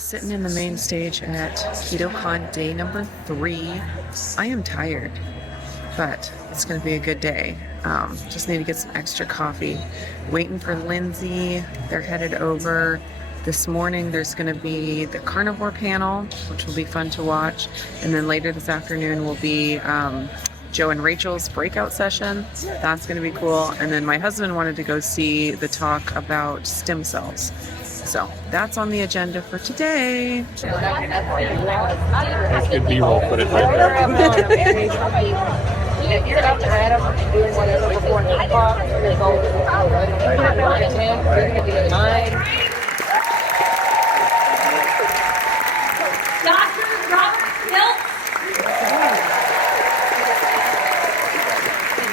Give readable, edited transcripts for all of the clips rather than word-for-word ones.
Sitting in the main stage at KetoCon day number 3. I am tired, but it's going to be a good day. Just need to get some extra coffee. Waiting for Lindsay. They're headed over. This morning there's going to be the carnivore panel, which will be fun to watch. And then later this afternoon will be Joe and Rachel's breakout session. That's going to be cool. And then my husband wanted to go see the talk about stem cells. So that's on the agenda for today. That's good B-roll, put it right there. If you're up to Adam doing whatever before 9 o'clock, you're going to go right at 10, you're going to be at 9. Dr. Robert Hiltz.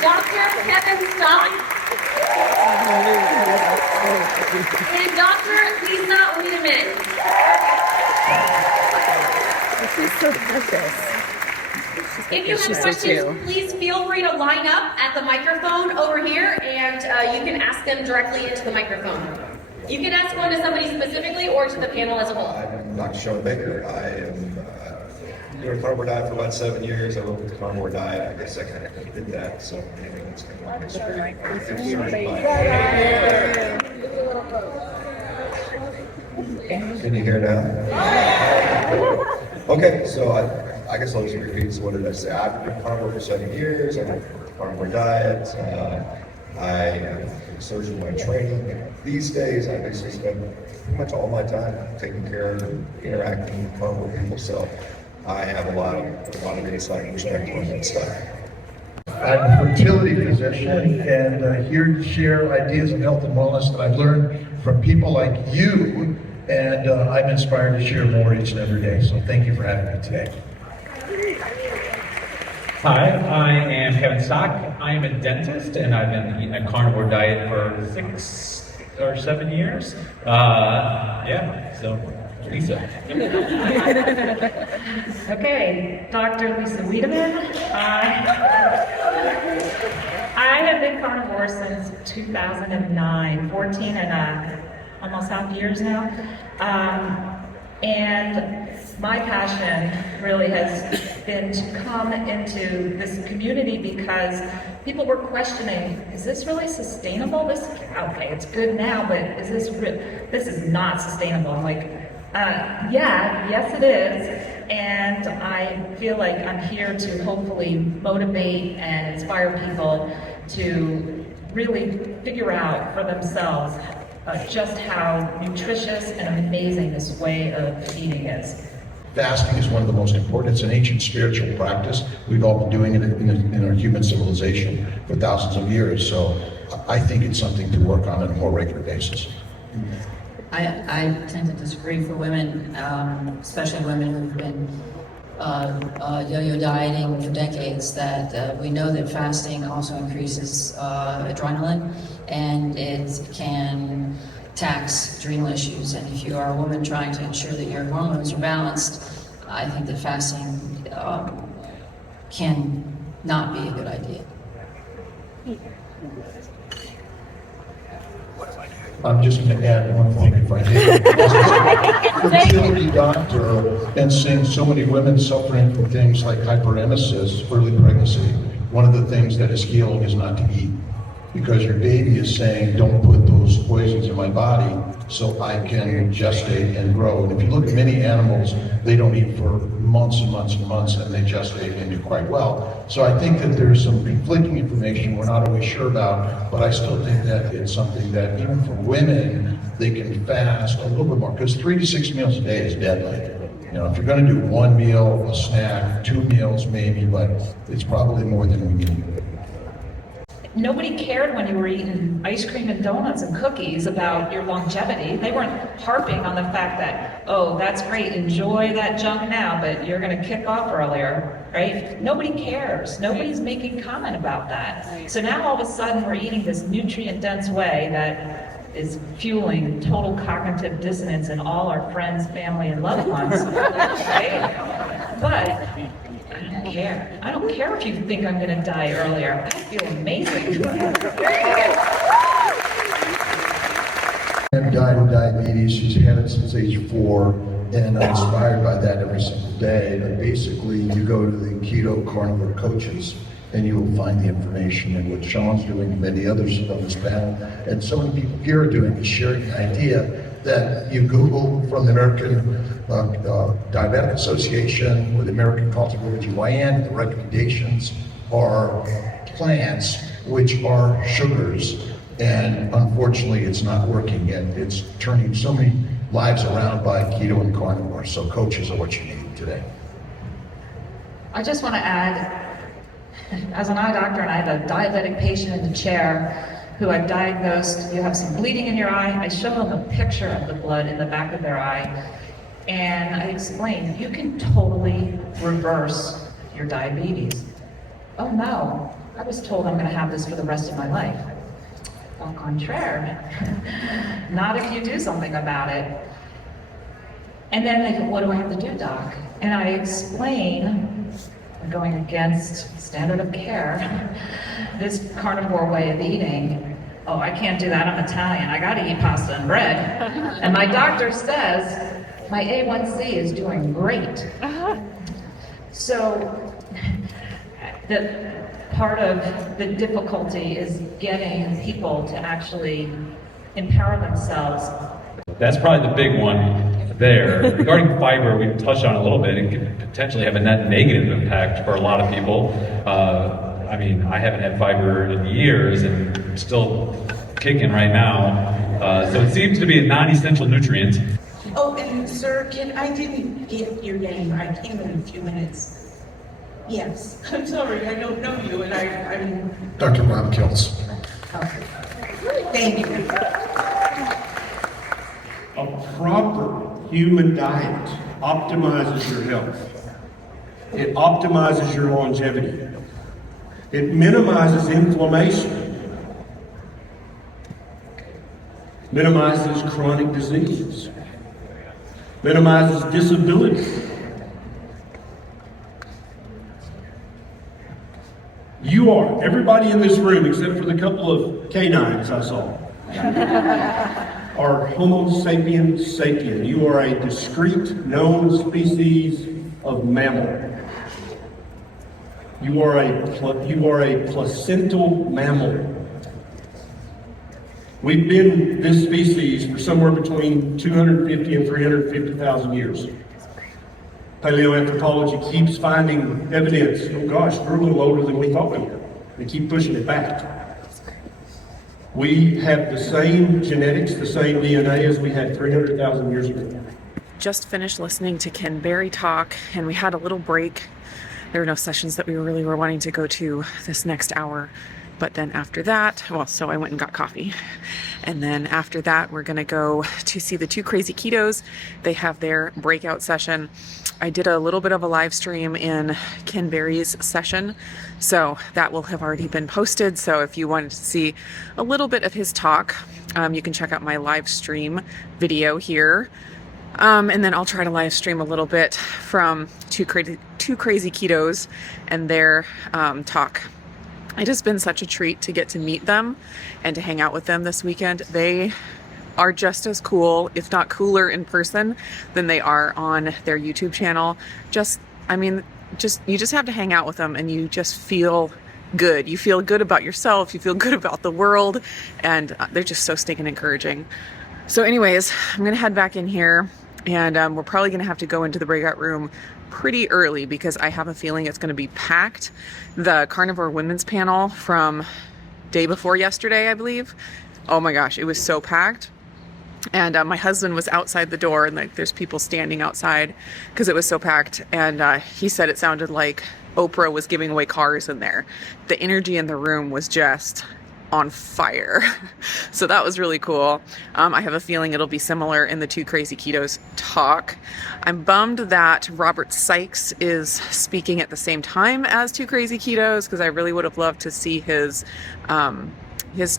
Dr. Kevin Stock. And Dr. Lisa Wiedemann. She's so precious. If you have questions, please feel free to line up at the microphone over here, and you can ask them directly into the microphone. You can ask one to somebody specifically or to the panel as a whole. I'm Dr. Sean Baker. I am doing carnivore diet for about 7 years. I went with the carnivore diet. I guess I kind of did that. So anyway, that's kind of my history. Can you hear now? Okay, so I guess I'll just repeat. So what did I say? I've been carnivore for 7 years. I went with the carnivore diet. I am a surgeon by training. These days, I basically spend pretty much all my time taking care of and interacting with carnivore people. So I have a lot of insight and perspective on that stuff. I'm a fertility physician and here to share ideas of health and wellness that I've learned from people like you, and I'm inspired to share more each and every day. So thank you for having me today. Hi, I am Kevin Stock. I am a dentist, and I've been eating a carnivore diet for 6 or 7 years. So Lisa. Okay, Dr. Lisa Wiedemann. I have been carnivore since 2009, 14 and almost half years now. And my passion really has been to come into this community because people were questioning, is this really sustainable? Okay, it's good now, but is this is not sustainable. I'm like, yes it is, and I feel like I'm here to hopefully motivate and inspire people to really figure out for themselves just how nutritious and amazing this way of eating is. Fasting is one of the most important. It's an ancient spiritual practice. We've all been doing it in our human civilization for thousands of years. So I think it's something to work on a more regular basis. I tend to disagree for women, especially women who've been yo-yo dieting for decades, that we know that fasting also increases adrenaline, and it can tax adrenal issues. And if you are a woman trying to ensure that your hormones are balanced, I think that fasting can not be a good idea. I'm just going to add one thing if I may. Fertility doctor, and seeing so many women suffering from things like hyperemesis, early pregnancy, one of the things that is healing is not to eat. Because your baby is saying, don't put those poisons in my body so I can gestate and grow. And if you look at many animals, they don't eat for months and months and months, and they gestate and do quite well. So I think that there's some conflicting information we're not always sure about, but I still think that it's something that even for women, they can fast a little bit more, because 3 to 6 meals a day is deadly. You know, if you're going to do 1 meal, a snack, 2 meals maybe, but it's probably more than we need. Nobody cared when you were eating ice cream and donuts and cookies about your longevity. They weren't harping on the fact that, oh, that's great, enjoy that junk now, but you're going to kick off earlier, right? Nobody cares. Nobody's making comment about that. So now all of a sudden we're eating this nutrient-dense way that is fueling total cognitive dissonance in all our friends, family, and loved ones, right? But I don't care. I don't care if you think I'm going to die earlier. I feel amazing. And died of diabetes. She's had it since age 4. and I'm inspired by that every single day. But basically, you go to the Keto Carnivore Coaches, and you will find the information, and what Sean's doing and many others on this panel, and so many people here are doing, is sharing the idea that you Google from the American Diabetic Association or the American College of OBGYN, the recommendations are plants which are sugars, and unfortunately it's not working, and it's turning so many lives around by keto and carnivore. So coaches are what you need today. I just want to add, as an eye doctor, and I have a diabetic patient in the chair who I've diagnosed, you have some bleeding in your eye. I show them a picture of the blood in the back of their eye, and I explain, you can totally reverse your diabetes. Oh no, I was told I'm going to have this for the rest of my life. Au contraire, not if you do something about it. And then they go, what do I have to do, doc? And I explain, I'm going against standard of care, this carnivore way of eating. Oh, I can't do that, I'm Italian, I gotta eat pasta and bread. And my doctor says, my A1C is doing great. So, the part of the difficulty is getting people to actually empower themselves. That's probably the big one there. Regarding fiber, we touched on it a little bit. It could potentially have a net negative impact for a lot of people. I mean, I haven't had fiber in years and still kicking right now. So it seems to be a non-essential nutrient. Oh, and sir, I didn't get your name. I came in a few minutes. Yes, I'm sorry, I don't know you, and I'm... Dr. Rob Kelts. Thank you. A proper human diet optimizes your health. It optimizes your longevity. It minimizes inflammation. Minimizes chronic disease. Minimizes disability. You are, everybody in this room, except for the couple of canines I saw, are Homo sapiens sapien. You are a discrete, known species of mammal. You are a placental mammal. We've been this species for somewhere between 250 and 350,000 years. Paleoanthropology keeps finding evidence. Oh gosh, we're a little older than we thought we were. They keep pushing it back. We have the same genetics, the same DNA as we had 300,000 years ago. Just finished listening to Ken Berry talk, and we had a little break. There were no sessions that we really were wanting to go to this next hour. But then after that, so I went and got coffee. And then after that, we're going to go to see the Two Crazy Ketos. They have their breakout session. I did a little bit of a live stream in Ken Berry's session, so that will have already been posted. So if you wanted to see a little bit of his talk, you can check out my live stream video here. And then I'll try to live stream a little bit from Two Crazy Ketos and their talk. It has been such a treat to get to meet them and to hang out with them this weekend. They are just as cool, if not cooler in person than they are on their YouTube channel. You just have to hang out with them and you just feel good. You feel good about yourself, you feel good about the world, and they're just so stinking encouraging. So anyways, I'm gonna head back in here, and we're probably gonna have to go into the breakout room pretty early because I have a feeling it's going to be packed. The Carnivore Women's panel from day before yesterday, I believe. Oh my gosh, it was so packed. And my husband was outside the door, and there's people standing outside because it was so packed. And he said it sounded like Oprah was giving away cars in there. The energy in the room was just on fire. So that was really cool. I have a feeling it'll be similar in the Two Crazy Ketos talk. I'm bummed that Robert Sykes is speaking at the same time as Two Crazy Ketos because I really would have loved to see his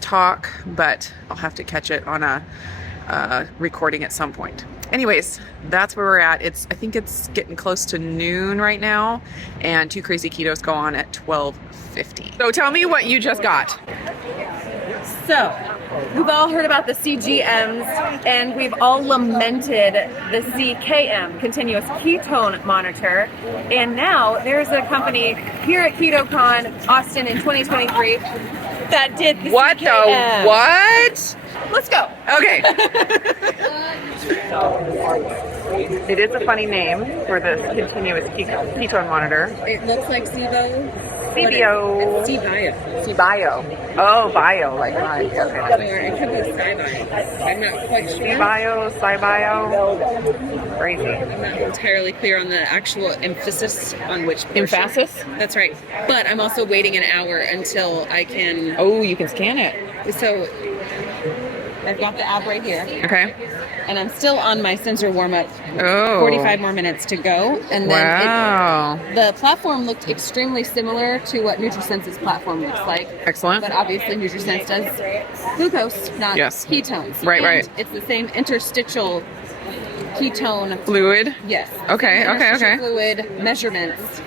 talk, but I'll have to catch it on a recording at some point. Anyways, that's where we're at. I think it's getting close to noon right now, and Two Crazy Ketos go on at 12:50. So tell me what you just got. So, we've all heard about the CGMs, and we've all lamented the CKM, continuous ketone monitor. And now there's a company here at KetoCon Austin in 2023 that did the What CKM. the what? Let's go. Okay. It is a funny name for this continuous ketone monitor. It looks like SIBO. CBO. It's C-Bio. C-Bio. Oh, bio, like mine. Okay. Or it could be SciBio. I'm not quite sure. C-Bio, Sci-Bio. Crazy. I'm not entirely clear on the actual emphasis on which portion. Emphasis? That's right. But I'm also waiting an hour until I can... Oh, you can scan it. So I've got the app right here. Okay. And I'm still on my sensor warm-up. Oh. 45 more minutes to go. And then wow. the platform looked extremely similar to what NutriSense's platform looks like. Excellent. But obviously NutriSense does glucose, not ketones. Right, and right. it's the same interstitial ketone fluid. Yes. Okay, okay, okay. Fluid measurements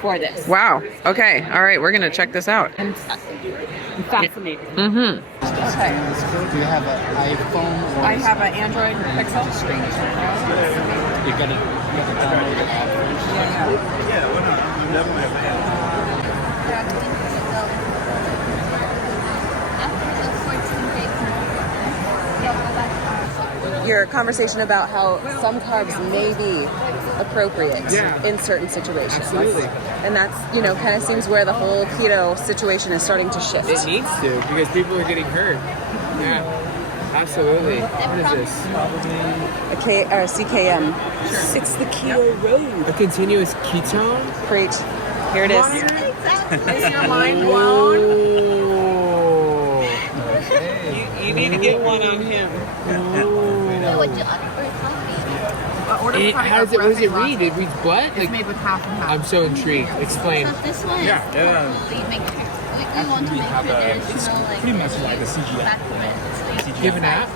for this. Wow. Okay. All right. We're gonna check this out. I'm fascinated. Mm-hmm. Okay. Do you have an iPhone? Or I have an Android Pixel. You gotta download the app Your conversation about how some carbs may be appropriate in certain situations. Absolutely. And that's, kind of seems where the whole keto situation is starting to shift. It needs to, because people are getting hurt. Yeah, absolutely. What is this? A CKM. It's the keto road. A continuous ketone? Preach. Here it is. Is your mind blown? You need to get one on him. What does it read? It reads what? It's made with half and half. I'm so intrigued. Explain. So this one Yeah. we make we want to make traditional pretty much like a CGM. You have an app?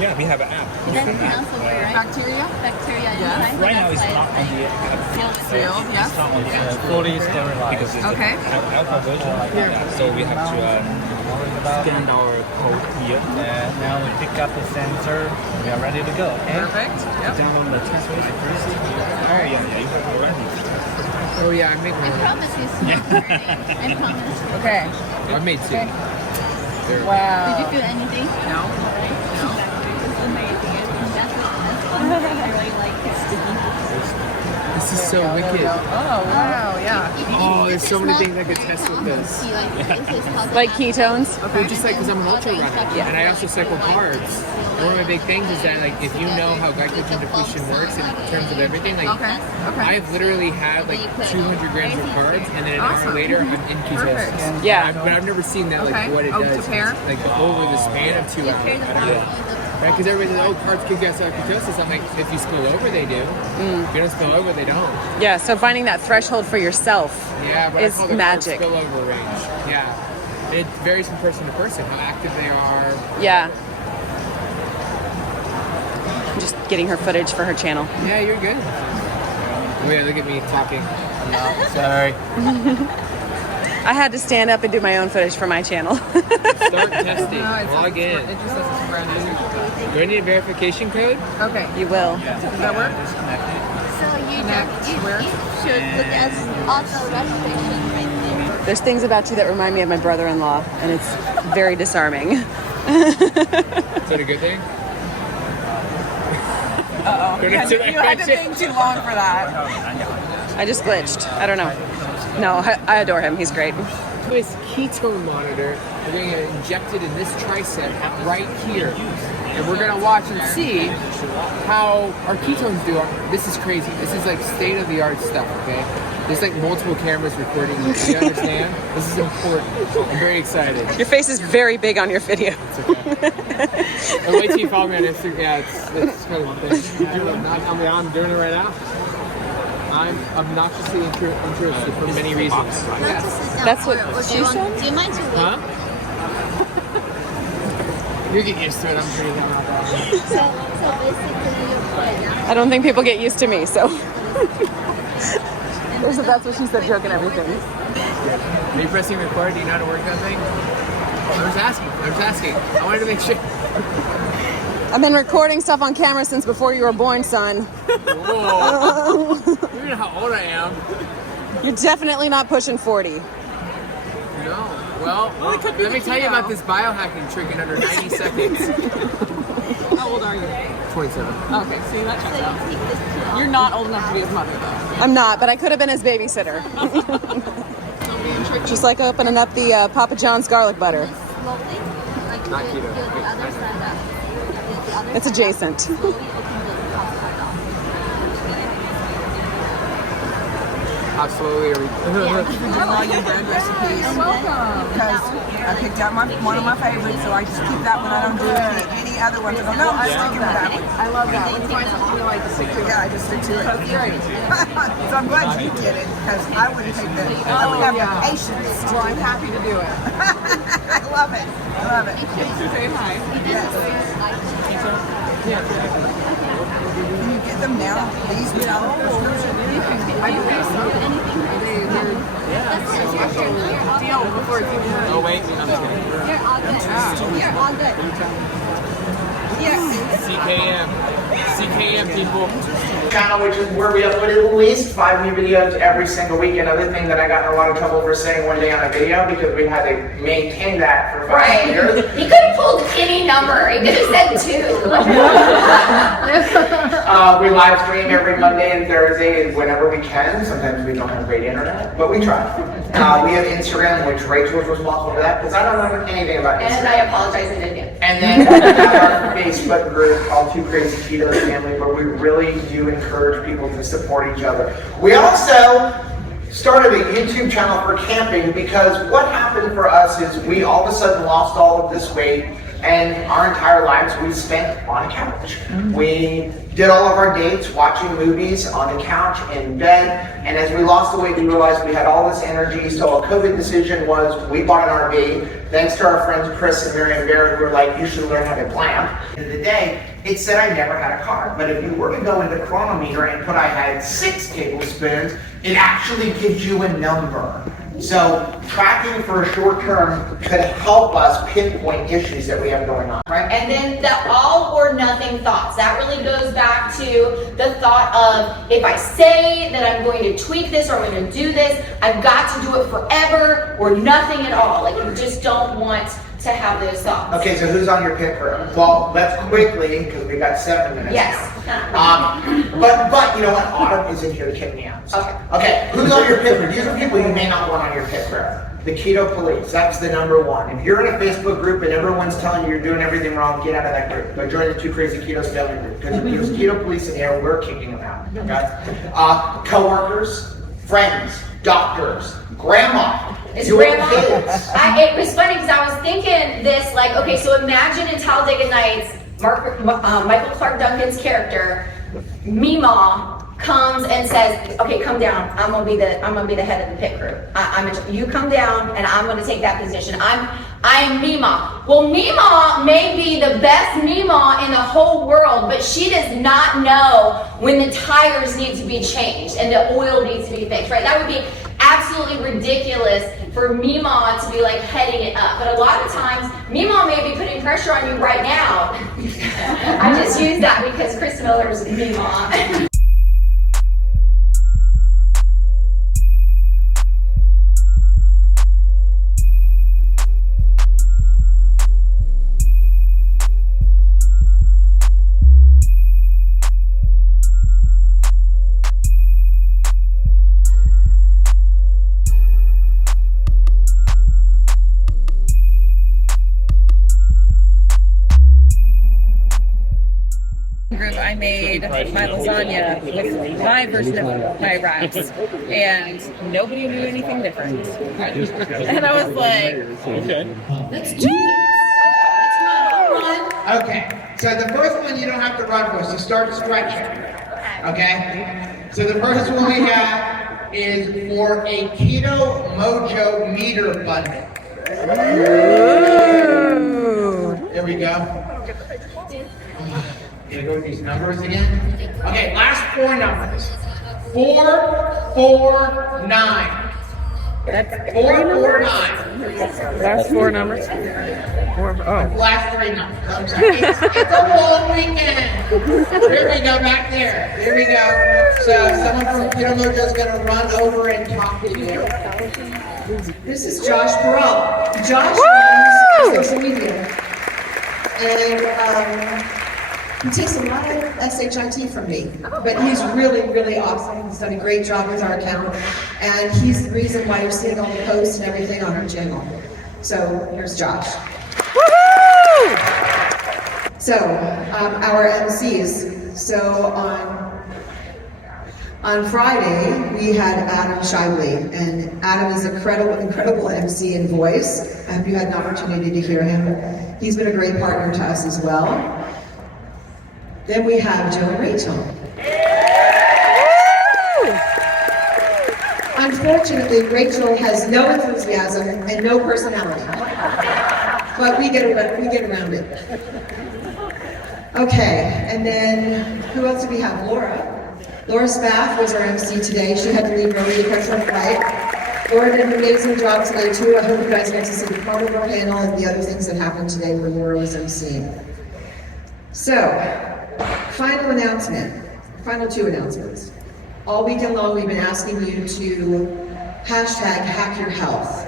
Yeah, we have an app. Is that pronounce the word right? Bacteria? Bacteria Yes. inside. Right now it's not on the app. Sealed, yes. It's not on the app. Fully sterilized. Because it's Okay. an alpha version. So we have to scan our code here. And now we pick up the sensor. We are ready to go. Okay? Perfect. Yep. Download the test rate first. Oh yeah, you have already. Oh yeah, I made I one. promise you it's not burning. I promise. Okay. I made two. They're- Wow. Did you feel anything? No. It's amazing. That's what I really like it. This is so wicked. Oh, wow. Yeah. Oh, there's so many things I could test with this. Like ketones? Well, just like, because I'm an ultra runner, and I also cycle carbs. And one of my big things is that, like, if you know how glycogen depletion works in terms of everything, like, I've literally had like 200 grams of carbs, and then an hour later, I'm in ketosis. Yeah. But I've never seen that, like, what it does, like, over the span of 2 hours. Right? Because everybody says, oh, carbs kick us out of ketosis. I'm like, if you spill over, they do. If you don't spill over, they don't. Yeah, so finding that threshold for yourself is I call it magic. spillover range. Yeah. It varies from person to person, how active they are. Yeah. I'm just getting her footage for her channel. Yeah, you're good. Oh, yeah, look at me talking. No, sorry. I had to stand up and do my own footage for my channel. Start testing. Log in. It just says it's brand new. Do I need a verification code? Okay. You will. Does that work? So you should look at auto registration right there. There's things about you that remind me of my brother-in-law, and it's very disarming. Is that a good thing? Uh-oh. Don't You answer that had to question. think too long for that. I just glitched. I don't know. No, I adore him. He's great. This ketone monitor, we're going to inject it in this tricep right here. And we're going to watch and see how our ketones do. This is crazy. This is like state-of-the-art stuff, okay? There's like multiple cameras recording this. You understand? This is important. I'm very excited. Your face is very big on your video. It's okay. And wait till you follow me on Instagram. Yeah, it's kind of a thing. I'm doing it right now. I'm obnoxiously interested for many reasons. Yes. That's what she said? Do you mind to wait? Huh? You get used to it. I'm sure you don't know that. So basically you put I don't think people get used to me, so. That's what she said, joke and everything. Are you pressing record? Do you know how to work that thing? was asking. I wanted to make sure. I've been recording stuff on camera since before you were born, son. Whoa. You know how old I am. You're definitely not pushing 40. No. Well, let me tell you about this biohacking trick in under 90 seconds. How old are you? 27. Okay, see, that checks out. You're not old enough to be his mother, though. I'm not, but I could have been his babysitter. Just like opening up the Papa John's garlic butter. Not keto. It's adjacent. How slowly are we? All your bread recipes. You're welcome. Because I picked out one of my favorites, so I just keep that one. I don't do any other ones. I go, no, I'm sticking to that one. I love that. When you find something you like to stick to, yeah, I just stick to it. That's great. So I'm glad you did it, because I wouldn't take that. I wouldn't have the patience. Well, I'm happy to do it. I love it. I love it. Thanks for saying hi. Yes. Can you get them now? These without a prescription? I think so. Deal before it's even. Oh wait, I'm just kidding. You're all good. You're all good. CKM people. Channel, which is where we upload at least 5 new videos every single week. Another thing that I got in a lot of trouble for saying one day on a video, because we had to maintain that for 5 years. He could have pulled any number. He could have said 2. We live stream every Monday and Thursday and whenever we can. Sometimes we don't have great internet, but we try. We have Instagram, which Rachel's responsible for that, because I don't know anything about Instagram. And I apologize in advance. And then we have our Facebook group called Two Crazy Ketos Family, where we really do encourage people to support each other. We also started a YouTube channel for camping, because what happened for us is we all of a sudden lost all of this weight, and our entire lives we spent on a couch. We did all of our dates watching movies on the couch in bed, and as we lost the weight, we realized we had all this energy. So a COVID decision was we bought an RV, thanks to our friends Chris and Mary and Barrett, who were like, you should learn how to clamp. At the end of the day, it said I never had a car, but if you were to go into the chronometer and put I had 6 tablespoons, it actually gives you a number. So tracking for a short term could help us pinpoint issues that we have going on, right? And then the all or nothing thoughts. That really goes back to the thought of, if I say that I'm going to tweak this or I'm going to do this, I've got to do it forever or nothing at all. Like, you just don't want to have those thoughts. Okay, so who's on your pit crew? Well, let's quickly, because we got 7 minutes. Yes. But you know what? Autumn is in here to kick me out. Okay, who's on your pit crew? These are people you may not want on your pit crew. The Keto Police, that's the #1. If you're in a Facebook group and everyone's telling you you're doing everything wrong, get out of that group. Go join the Two Crazy Ketos family group. Because if there's Keto Police in here, we're kicking them out. Okay? Co-workers, friends, doctors, grandma. It's grandma. It was funny because I was thinking this, like, okay, so imagine in Talladega Nights, Michael Clark Duncan's character, Meemaw, comes and says, okay, come down. I'm gonna be the head of the pit crew. You come down and I'm gonna take that position. I'm Meemaw. Well, Meemaw may be the best Meemaw in the whole world, but she does not know when the tires need to be changed and the oil needs to be fixed, right? That would be absolutely ridiculous for Meemaw to be like heading it up. But a lot of times, Meemaw may be putting pressure on you right now. I just used that because Chris Miller's Meemaw. Group, I made my lasagna with my version of my wraps, and nobody knew anything different. And I was like, okay, let's do it. Run. Okay, so the first one you don't have to run for, so start stretching. Okay, so the first one we have is for a Keto Mojo meter bundle. There we go. Gonna go with these numbers again. Okay, last 4 numbers. 4, 4, 9. That's 449. last four numbers. Last three numbers. It's a long weekend. Here we go back there. Here we go. So someone from KetoCon is going to run over and talk to you. This is Josh Burrell. Josh runs social media. And he takes a lot of SHIT from me. But he's really, really awesome. He's done a great job with our account. And he's the reason why you're seeing all the posts and everything on our channel. So here's Josh. So, our MCs. So on Friday, we had Adam Shively, and Adam is an incredible MC and voice. I hope you had an opportunity to hear him. He's been a great partner to us as well. Then we have Joe and Rachel. Unfortunately, Rachel has no enthusiasm and no personality. But we get around it. Okay, and then who else do we have? Laura. Laura Spaff was our MC today. She had to leave early to catch her flight. Laura did an amazing job today too. I hope you guys get to see the part of our panel and the other things that happened today where Laura was emceeing. So, final two announcements. All weekend long we've been asking you to hashtag #HackYourHealth.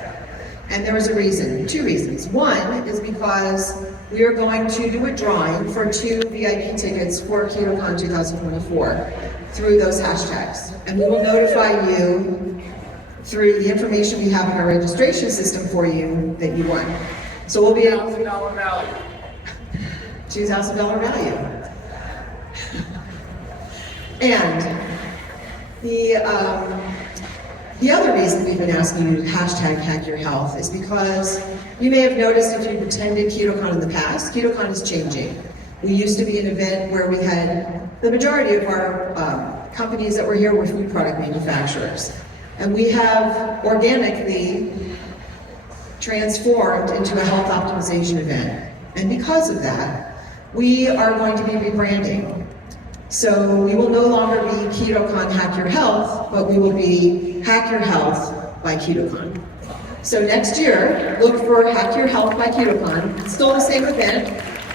And there was a reason, two reasons. One is because we are going to do a drawing for 2 VIP tickets for KetoCon 2024 through those hashtags. And we will notify you through the information we have in our registration system for you that you won. So we'll be able to $2,000 value. And the other reason we've been asking you to hashtag #HackYourHealth is because you may have noticed if you've attended KetoCon in the past, KetoCon is changing. We used to be an event where we had the majority of our companies that were here were food product manufacturers. And we have organically transformed into a health optimization event. And because of that, we are going to be rebranding. So we will no longer be KetoCon Hack Your Health, but we will be Hack Your Health by KetoCon. So next year, look for Hack Your Health by KetoCon. It's still the same event,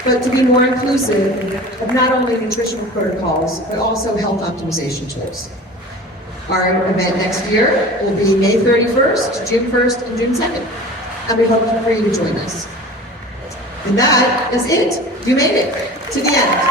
but to be more inclusive of not only nutritional protocols, but also health optimization tools. Our event next year will be May 31st, June 1st, and June 2nd. And we hope for you to join us. And that is it. You made it to the end.